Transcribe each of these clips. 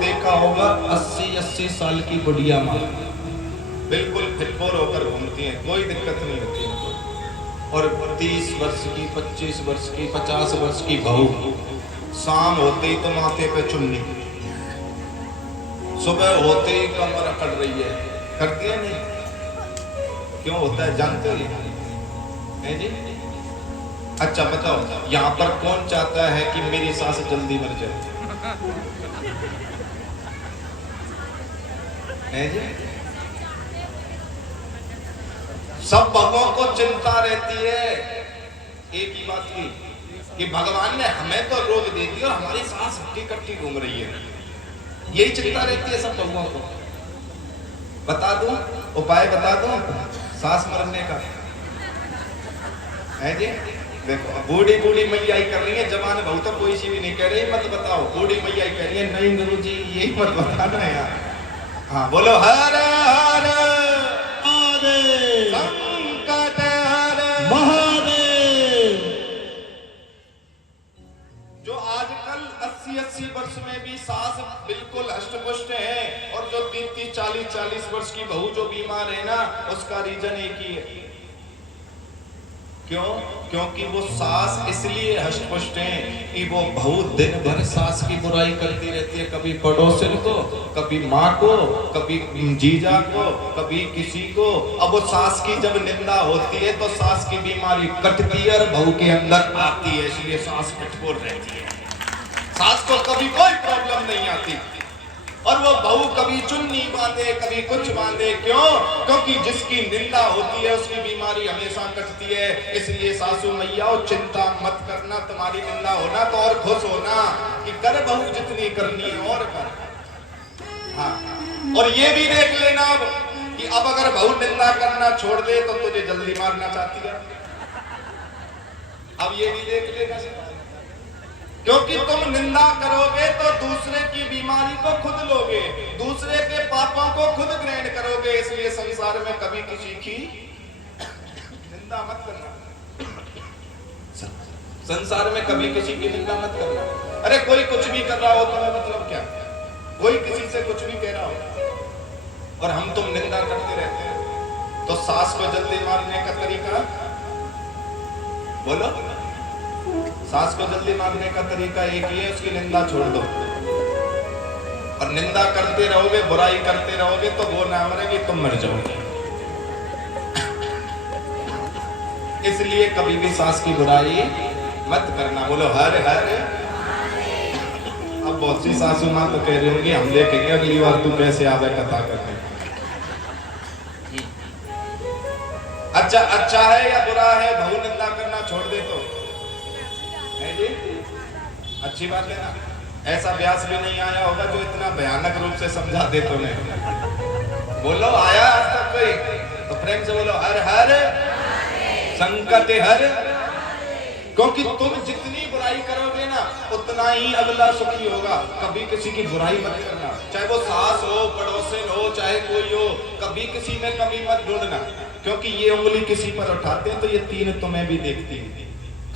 देखा होगा 80-80 साल की बुढ़िया माँ बिल्कुल फिटफोर होकर घूमती हैं, कोई दिक्कत नहीं होती उनको। और 30 वर्ष की, 25 वर्ष की, 50 वर्ष की बहू, शाम होते ही तो माथे पे चुन्नी, सुबह होते ही कमर अकड़ रही है, करती है नहीं? क्यों होता है जानते हो है जी? अच्छा बताओ, यहाँ पर कौन चाहता है कि मेरी सास जल्दी मर जाए? है जी? सब भगवान को चिंता रहती है एक ही बात की कि भगवान ने हमें तो रोग दे दिया और हमारी सांस हट्टी कट्टी घूम रही है, यही चिंता रहती है सब भगवान को। बता दूं उपाय, बता दूं सांस मरने का? है जी? देखो बूढ़ी बूढ़ी मैया ही कर रही है, जवान बहु तो कोई सी भी नहीं कह रही, मत बताओ। बूढ़ी मैया ही कह रही है, नहीं गुरु जी यही मत बताना यार। हाँ बोलो, हर हर महादेव, संकट हर महादेव। जो आजकल 80-80 वर्ष में भी सास बिल्कुल हष्ट-पुष्ट है, और जो 30-30, 40-40 वर्ष की बहू जो बीमार है ना, उसका रीजन एक ही है। क्यों? क्योंकि वो सास इसलिए हष्ट-पुष्ट है कि वो बहू दिन भर सास की बुराई करती रहती है, कभी पड़ोसन को, कभी माँ को, कभी जीजा को, कभी किसी को। अब वो सास की जब निंदा होती है तो सास की बीमारी कटती है और बहू के अंदर आती है, इसलिए सास कठोर रहती है। सास को कभी कोई प्रॉब्लम नहीं आती, और वो बहू कभी चुन्नी बांधे, कभी कुछ बांधे। क्यों? क्योंकि जिसकी निंदा होती है उसकी बीमारी हमेशा कटती है। इसलिए सासू मैया चिंता मत करना, तुम्हारी निंदा होना तो और खुश होना कि कर बहू जितनी करनी है और कर। हाँ, और ये भी देख लेना अब कि अब अगर बहू निंदा करना छोड़ दे तो तुझे जल्दी मारना चाहती है। अब ये भी देख लेना, क्योंकि तुम निंदा करोगे तो दूसरे की बीमारी को खुद लोगे, दूसरे के पापों को खुद ग्रहण करोगे। इसलिए संसार में कभी किसी की निंदा मत करना, संसार में कभी किसी की निंदा मत करना। अरे कोई कुछ भी कर रहा हो तुम्हें मतलब क्या? कोई किसी से कुछ भी कह रहा हो और हम तुम निंदा करते रहते हैं। तो सास को जल्दी मारने का तरीका बोलो, सास को जल्दी मारने का तरीका एक ही है, उसकी निंदा छोड़ दो। और निंदा करते रहोगे, बुराई करते रहोगे तो वो ना मरेगी, तुम मर जाओगे। इसलिए कभी भी सास की बुराई मत करना। बोलो हर हर। अब बहुत सी सासू माँ तो कह रही होंगी, हम देखेंगे अगली बार तू कैसे आवे कथा करने। अच्छा है या बुरा है बहू निंदा करना छोड़ दे तो? है जी? अच्छी बात है ना? ऐसा व्यास भी नहीं आया होगा जो इतना भयानक रूप से समझा दे तुम्हें। बोलो आया आज तक कोई? तो प्रेम से बोलो हर हर संकट हर। क्योंकि तुम जितनी बुराई करोगे ना उतना ही अगला सुखी होगा। कभी किसी की बुराई मत करना, चाहे वो सास हो, पड़ोसन हो, चाहे कोई हो। कभी किसी में कमी मत ढूंढना, क्योंकि ये उंगली किसी पर उठाते हैं तो ये तीन तुम्हें भी देखती है।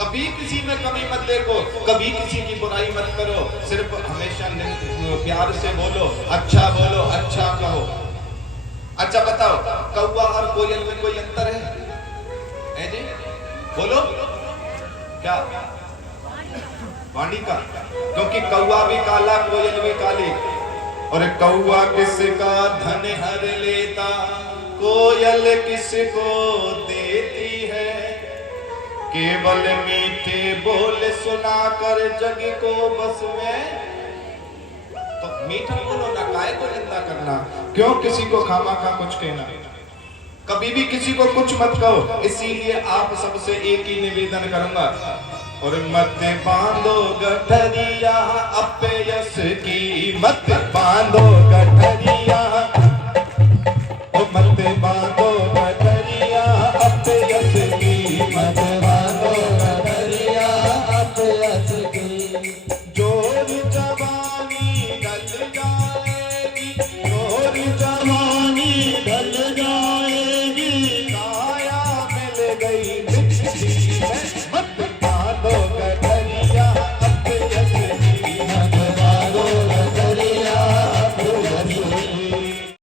कभी किसी में कमी मत देखो, कभी किसी की बुराई मत करो। सिर्फ हमेशा प्यार से बोलो, अच्छा बोलो, अच्छा कहो। अच्छा बताओ, कौवा और कोयल में कोई अंतर है जी? बोलो क्या? वाणी का, क्योंकि कौवा भी काला, कोयल भी काली। और कौवा किसका धन हर लेता, कोयल किसको देती है। केवल मीठे बोल सुनाकर जग को बस में। तो मीठा बोलो ना, काहे को निंदा करना? क्यों किसी को खामा-खा कुछ कहना? कभी भी किसी को कुछ मत कहो। इसीलिए आप सबसे एक ही निवेदन करूंगा, और मत बांधो गठरिया अपयश की, मत बांधो